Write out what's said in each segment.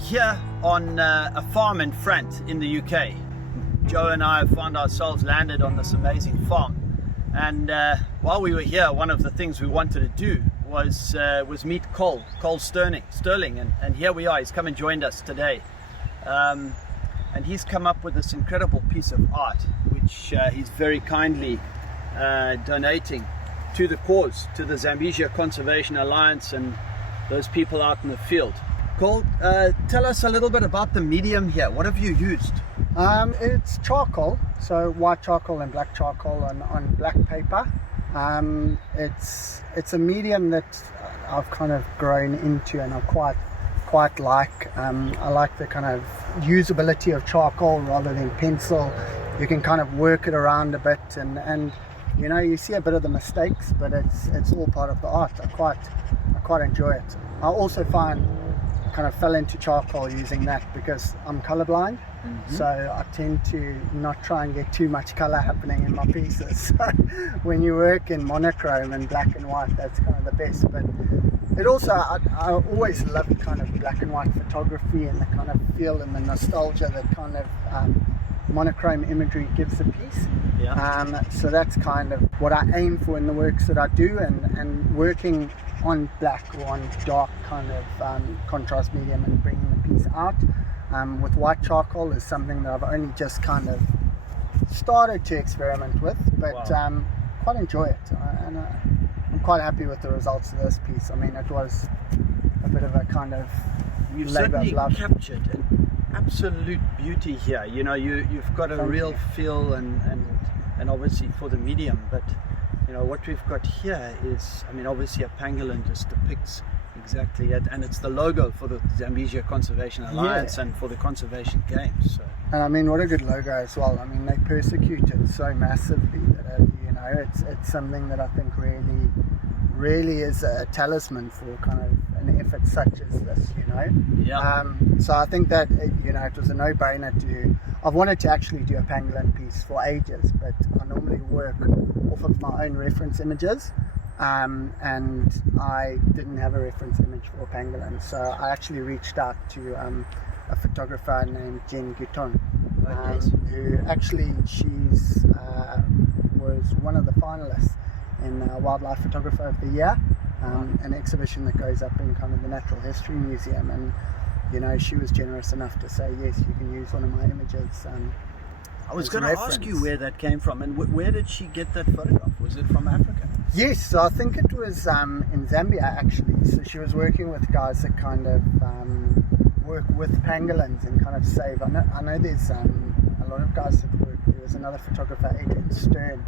We're here on a farm in Frant in the UK. Joe and I found ourselves landed on this amazing farm, and while we were here, one of the things we wanted to do was meet Cole Stirling, and here we are. He's come and joined us today, and he's come up with this incredible piece of art, which he's very kindly donating to the cause, to the Zambesia Conservation Alliance and those people out in the field. Cole, tell us a little bit about the medium here. What have you used? It's charcoal, so white charcoal and black charcoal on black paper. It's a medium that I've kind of grown into and I quite like. I like the kind of usability of charcoal rather than pencil. You can kind of work it around a bit, and you know, you see a bit of the mistakes, but it's all part of the art. I quite enjoy it. I also find I kind of fell into charcoal using that because I'm colorblind. So I tend to not try and get too much color happening in my pieces. So when you work in monochrome and black and white, that's kind of the best. But it also, I always loved kind of black and white photography and the kind of feel and the nostalgia that kind of monochrome imagery gives a piece. So that's kind of what I aim for in the works that I do, and working on black or on dark kind of contrast medium and bringing the piece out with white charcoal is something that I've only just kind of started to experiment with, but quite enjoy it, and I'm quite happy with the results of this piece. I mean, it was a bit of a kind of You've labor of certainly love. captured an absolute beauty here. You know, you've got a real feel and obviously for the medium, but you know what we've got here is, I mean, obviously a pangolin just depicts exactly it, and it's the logo for the Zambesia Conservation Alliance and for the conservation games. So. And I mean, what a good logo as well. I mean, they persecuted so massively that you know, it's something that I think really is a talisman for kind of an effort such as this, you know. So I think that you know, it was a no-brainer to. I've wanted to actually do a pangolin piece for ages, but I normally work off of my own reference images, and I didn't have a reference image for a pangolin, so I actually reached out to a photographer named Jen Guton, who actually she's was one of the finalists in Wildlife Photographer of the Year, an exhibition that goes up in kind of the Natural History Museum, and you know, she was generous enough to say yes, you can use one of my images. I was going to ask you where that came from, and where did she get that photograph? Was it from Africa? Yes, so I think it was in Zambia actually. So she was working with guys that kind of work with pangolins and kind of save. I know there's a lot of guys that work. There was another photographer, Adrian Stern.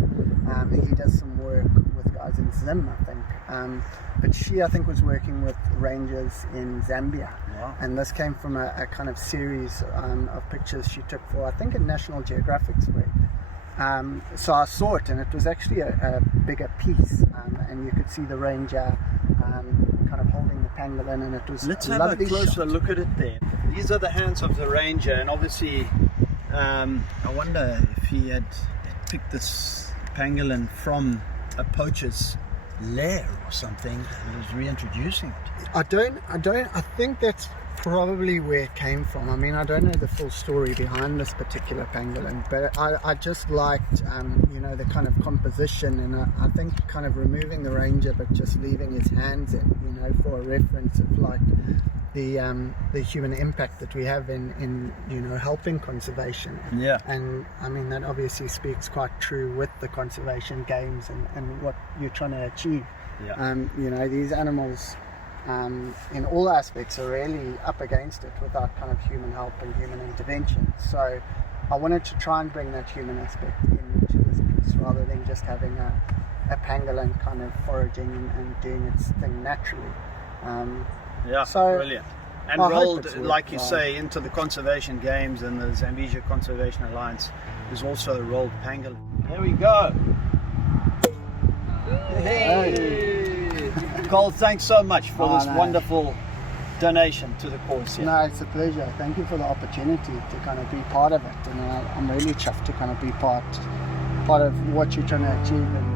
He does some work with guys in Zim, I think. But she, I think, was working with rangers in Zambia. Wow. And this came from a kind of series of pictures she took for, I think, a National Geographic spread. So I saw it, and it was actually a bigger piece, and you could see the ranger kind of holding the pangolin, and it was Let's a have lovely a closer shot. look at it there. These are the hands of the ranger, and obviously I wonder if he had picked this pangolin from a poacher's lair or something and was reintroducing it. I think that's probably where it came from. I mean, I don't know the full story behind this particular pangolin, but I just liked, you know, the kind of composition, and I think kind of removing the ranger but just leaving his hands in, you know, for a reference of like the human impact that we have in you know, helping conservation. And I mean, that obviously speaks quite true with the conservation games and what you're trying to achieve. You know, these animals in all aspects are really up against it without kind of human help and human intervention. So I wanted to try and bring that human aspect into this piece rather than just having a pangolin kind of foraging and doing its thing naturally. So brilliant. And rolled, like you say, into the conservation games, and the Zambesia Conservation Alliance is also a rolled pangolin. There we go. Hey. Cole, thanks so much for this wonderful donation to the cause here. No, it's a pleasure. Thank you for the opportunity to kind of be part of it, and I'm really chuffed to kind of be part of what you're trying to achieve. And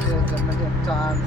cheers a million times.